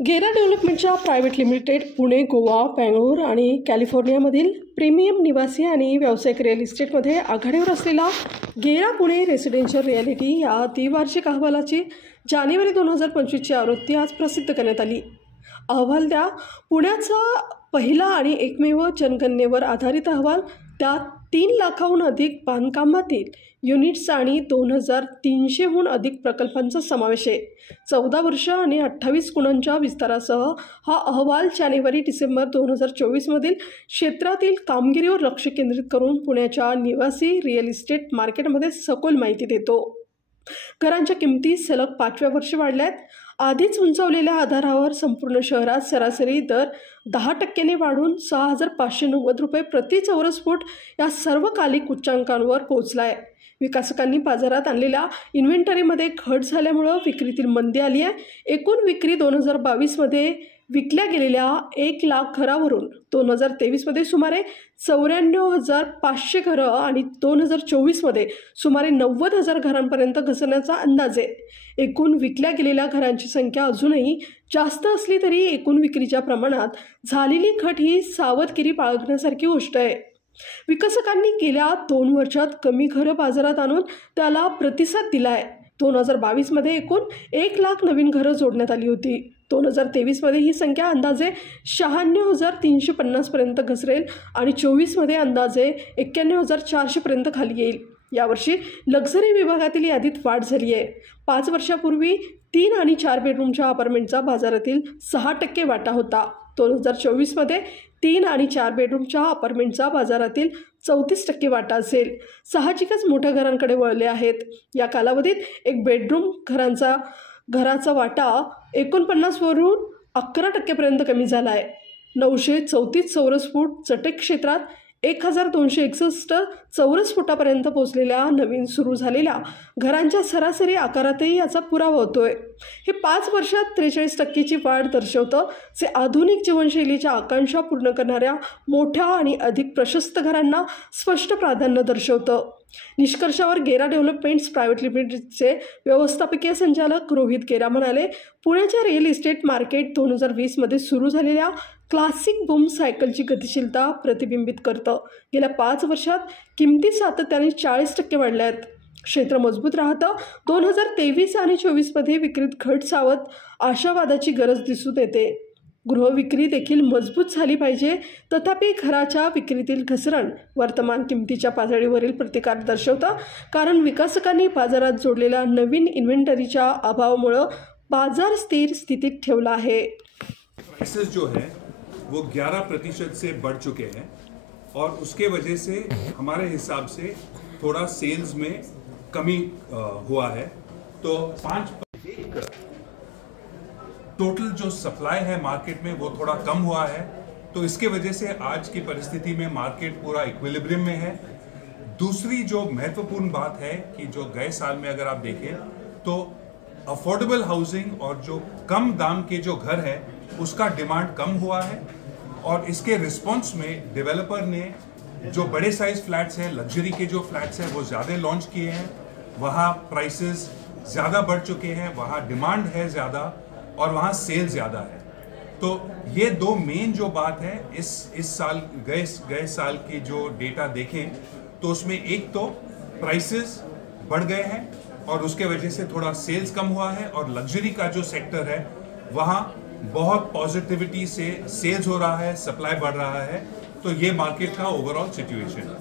गेरा डेव्हलपमेंटच्या private limited Pune, Goa, Bengaluru आणि कॅलिफोर्नियामधील प्रीमियम निवासी आणि व्यावसायिक रिअल इस्टेटमध्ये आघाडीवर असलेला गेरा पुणे रेसिडेन्शियल रिॲलिटी या द्विवार्षिक अहवालाची जानेवारी 2025ची आवृत्ती आज प्रसिद्ध करण्यात आली. अहवाल त्या पुण्याचा पहिला आणि एकमेव जनगणनेवर आधारित अहवाल. त्यात 3 लाखाहून अधिक बांधकामातील युनिट्स आणि 2300हून अधिक प्रकल्पांचा समावेश आहे. 14 वर्ष आणि 28 गुणांच्या विस्तारासह हा अहवाल जानेवारी-डिसेंबर 2024मधील क्षेत्रातील कामगिरीवर लक्ष केंद्रित करून पुण्याच्या निवासी रिअल इस्टेट मार्केटमध्ये सखोल माहिती देतो. घरांच्या किमती सलग 5व्या वर्षी वाढल्या आहेत. आधीच उंचावलेल्या आधारावर संपूर्ण शहरात सरासरी दर 10% वाढून 6,590 रुपये प्रति चौरस फूट या सर्वकालिक उच्चांकांवर पोहोचला आहे. विकासकांनी बाजारात आणलेल्या इन्व्हेंटरीमध्ये घट झाल्यामुळं विक्रीतील मंदी आली आहे. एकूण विक्री 2022मध्ये विकल्या गेलेल्या 1 लाख घरावरून 2023मध्ये सुमारे 94,500 घरं आणि 2024मध्ये सुमारे 90,000 घरांपर्यंत घसरण्याचा अंदाज आहे. एकूण विकल्या गेलेल्या घरांची संख्या अजूनही जास्त असली तरी एकूण विक्रीच्या प्रमाणात झालेली घट ही सावधगिरी बाळगण्यासारखी गोष्ट आहे. विकसकांनी गेल्या 2 वर्षात कमी घरं बाजारात आणून त्याला प्रतिसाद दिला आहे. 2022मध्ये एकूण 1 लाख नवीन घरं जोडण्यात आली होती. 2023मध्ये ही संख्या अंदाजे 96,350 पर्यंत घसरेल आणि 24मध्ये अंदाजे 91,400 पर्यंत खाली येईल. यावर्षी लक्झरी विभागातील यादीत वाढ झाली आहे. 5 वर्षापूर्वी 3 आणि 4 बेडरूमच्या अपार्टमेंटचा बाजारातील 6% वाटा होता. 2024मध्ये 3 आणि 4 बेडरूमच्या अपार्टमेंटचा बाजारातील 34% वाटा असेल. साहजिकच मोठ्या घरांकडे वळले आहेत. या कालावधीत 1 बेडरूम घराचा वाटा 49 वरून 11% पर्यंत कमी झाला आहे. 934 चौरस फूट चटक क्षेत्रात 1,261 चौरस फुटापर्यंत पोहोचलेल्या नवीन सुरू झालेल्या घरांच्या सरासरी आकारातही याचा पुरावा होतोय. हे 5 वर्षात 43%ची वाढ दर्शवतं, जे आधुनिक जीवनशैलीच्या आकांक्षा पूर्ण करणाऱ्या मोठ्या आणि अधिक प्रशस्त घरांना स्पष्ट प्राधान्य दर्शवतं. निष्कर्षावर गेरा डेव्हलपमेंट्स प्रायव्हेट लिमिटेडचे व्यवस्थापकीय संचालक रोहित गेरा म्हणाले, पुण्याच्या रिअल इस्टेट मार्केट 2020मध्ये सुरू झालेल्या क्लासिक बूम सायकलची गतिशीलता प्रतिबिंबित करतं. गेल्या 5 वर्षात किमती सातत्याने 40% वाढल्या आहेत. क्षेत्र मजबूत राहतं. 2023 आणि 24मध्ये विक्रीत घट सावध आशावादाची गरज दिसून येते. गृहविक्री देखील मजबूत झाली पाहिजे. तथापि घराच्या विक्रीतील घसरण वर्तमान किमतीच्या पातळीवरील प्रतिकार दर्शवतं, कारण विकासकांनी बाजारात जोडलेल्या नवीन इन्व्हेंटरीच्या अभावामुळे बाजार स्थिर स्थितीत ठेवला आहे. प्राइसेस जो है वो 11% से बढ़ चुके हैं और उसके वजह से हमारे हिसाब से थोड़ा सेल्स में कमी हुआ है. तो 5 टोटल जो सप्लाई है मार्केट में वो थोड़ा कम हुआ है. तो इसके वजह से आज की परिस्थिति में मार्केट पूरा इक्विलिब्रियम में है. दूसरी जो महत्वपूर्ण बात है कि जो गए साल में अगर आप देखें तो अफोर्डेबल हाउसिंग और जो कम दाम के जो घर है उसका डिमांड कम हुआ है और इसके रिस्पॉन्स में डेवलपर ने जो बड़े साइज फ्लैट्स हैं, लग्जरी के जो फ्लैट्स हैं वो ज़्यादा लॉन्च किए हैं. वहाँ प्राइसेस ज़्यादा बढ़ चुके हैं, वहाँ डिमांड है ज़्यादा और वहाँ सेल ज़्यादा है. तो ये 2 मेन जो बात है इस साल गए साल की जो डेटा देखें तो उसमें एक तो प्राइसेस बढ़ गए हैं और उसके वजह से थोड़ा सेल्स कम हुआ है और लग्जरी का जो सेक्टर है वहाँ बहुत पॉजिटिविटी से सेल्स हो रहा है, सप्लाई बढ़ रहा है. तो ये मार्केट का ओवरऑल सिचुएशन है.